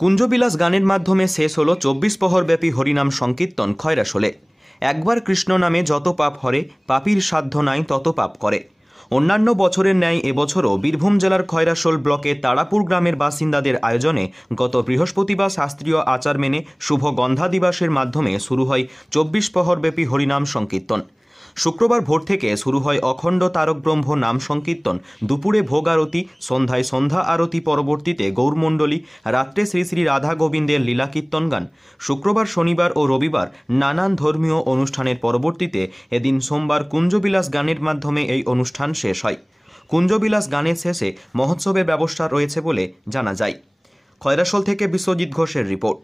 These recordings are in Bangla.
কুঞ্জবিলাস গানের মাধ্যমে শেষ হলো ২৪ প্রহরব্যাপী হরিনাম সংকীর্তন খয়রাশোলে। একবার কৃষ্ণ নামে যত পাপ হরে, পাপীর সাধ্য নাই তত পাপ করে। অন্যান্য বছরের ন্যায় এবছরও বীরভূম জেলার খয়রাশোল ব্লকের তারাপুর গ্রামের বাসিন্দাদের আয়োজনে গত বৃহস্পতিবার শাস্ত্রীয় আচার মেনে শুভ গন্ধা দিবসের মাধ্যমে শুরু হয় ২৪ প্রহরব্যাপী হরিনাম সংকীর্তন। শুক্রবার ভোর থেকে শুরু হয় অখণ্ড তারক ব্রহ্ম নাম সংকীর্তন, দুপুরে ভোগ আরতি, সন্ধ্যায় সন্ধ্যা আরতি, পরবর্তীতে গৌরমণ্ডলী, রাত্রে শ্রী শ্রী রাধা গোবিন্দের লীলা কীর্তন গান। শুক্রবার, শনিবার ও রবিবার নানান ধর্মীয় অনুষ্ঠানের পরবর্তীতে এদিন সোমবার কুঞ্জবিলাস গানের মাধ্যমে এই অনুষ্ঠান শেষ হয়। কুঞ্জবিলাস গানের শেষে মহোৎসবের ব্যবস্থা রয়েছে বলে জানা যায়। খয়রাশোল থেকে বিশ্বজিৎ ঘোষের রিপোর্ট।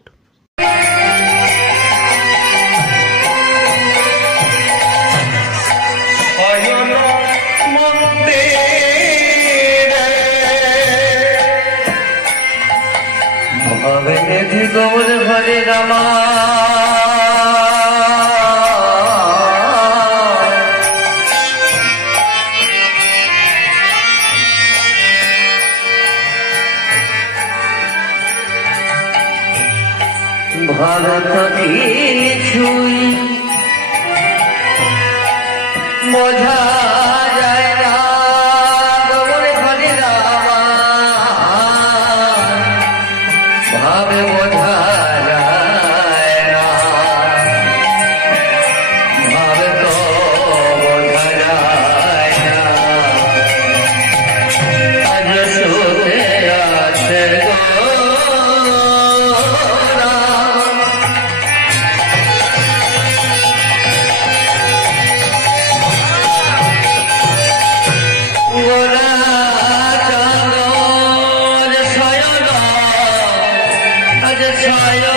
হরে রামা ভারত কিছুই বোঝা যায় না, হরে রামা ভাবে বোঝা যায় না, ভাবে তো বোঝা যায় না। আজ শুতে আছে Jaya